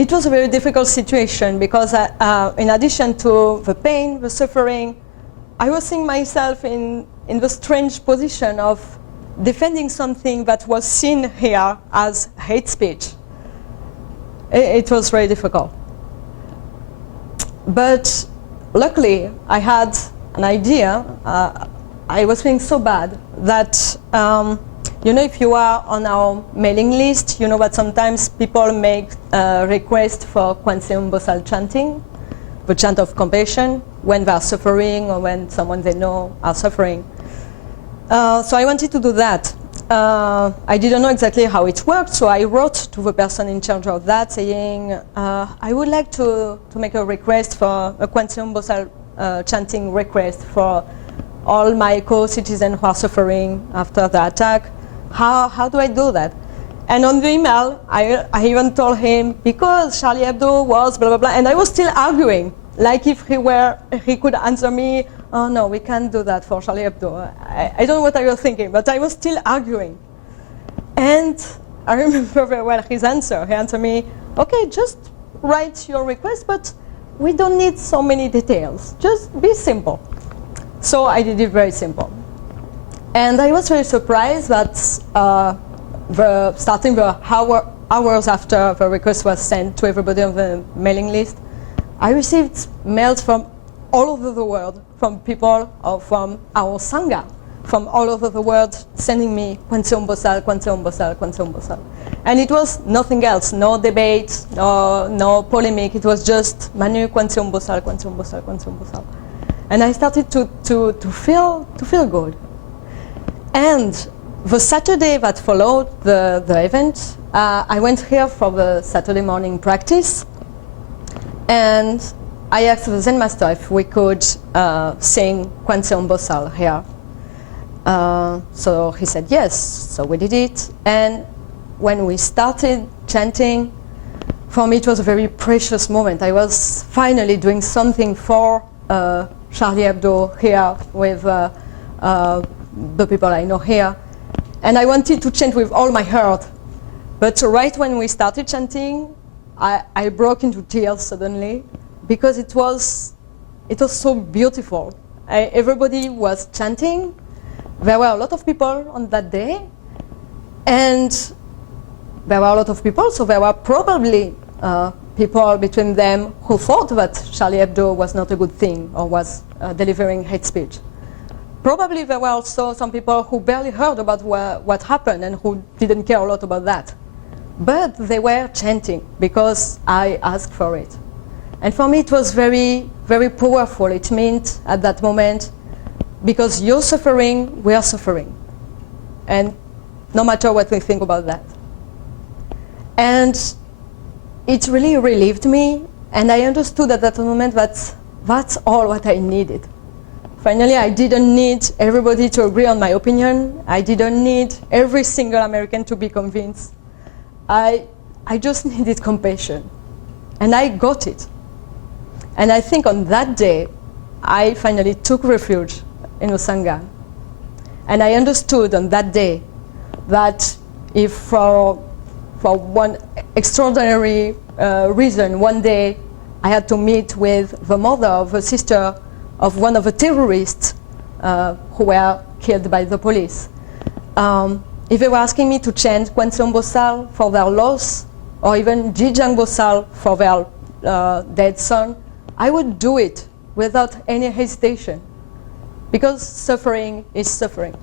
it was a very difficult situation because in addition to the pain, the suffering, I was seeing myself in the strange position of defending something that was seen here as hate speech. It was very difficult. But luckily, I had an idea. I was feeling so bad that, you know, if you are on our mailing list, you know that sometimes people make requests for Kwanse Umbosal chanting, the chant of compassion, when they are suffering or when someone they know are suffering. So I wanted to do that. I didn't know exactly how it worked, so I wrote to the person in charge of that saying, I would like to make a request for a Kwanse Umbosal chanting request for all my co-citizens who are suffering after the attack. How do I do that? And on the email, I even told him, because Charlie Hebdo was blah, blah, blah, and I was still arguing, like if he could answer me, oh no, we can't do that for Charlie Hebdo. I don't know what I was thinking, but I was still arguing. And I remember very well his answer. He answered me, okay, just write your request, but we don't need so many details. Just be simple. So I did it very simple. And I was very surprised that starting the hours after the request was sent to everybody on the mailing list, I received mails from all over the world, from people or from our Sangha, from all over the world, sending me Kwanse Umbosal, Kwanse Umbosal, Kwanse Umbosal. And it was nothing else, no debate, no polemic, it was just Manu, Kwanse Umbosal, Kwanse Umbosal, Kwanse Umbosal. And I started to feel good. And the Saturday that followed the event, I went here for the Saturday morning practice, and I asked the Zen master if we could sing Kwanse Umbosal here. So he said yes, so we did it. And when we started chanting, for me it was a very precious moment. I was finally doing something for Charlie Hebdo here with the people I know here. And I wanted to chant with all my heart. But right when we started chanting, I broke into tears suddenly, because it was so beautiful. Everybody was chanting. There were a lot of people on that day, and there were a lot of people, so there were probably people between them who thought that Charlie Hebdo was not a good thing or was delivering hate speech. Probably there were also some people who barely heard about what happened and who didn't care a lot about that. But they were chanting because I asked for it. And for me it was very, very powerful. It meant at that moment, because you're suffering, we are suffering. And no matter what we think about that. And it really relieved me, and I understood at that moment that that's all what I needed. Finally, I didn't need everybody to agree on my opinion. I didn't need every single American to be convinced. I just needed compassion. And I got it. And I think on that day, I finally took refuge in the Sangha. And I understood on that day that if for one extraordinary reason, one day I had to meet with the mother of a sister of one of the terrorists who were killed by the police. If they were asking me to chant Kwanse Umbosal for their loss, or even Jijang Bosal for their dead son, I would do it without any hesitation, because suffering is suffering.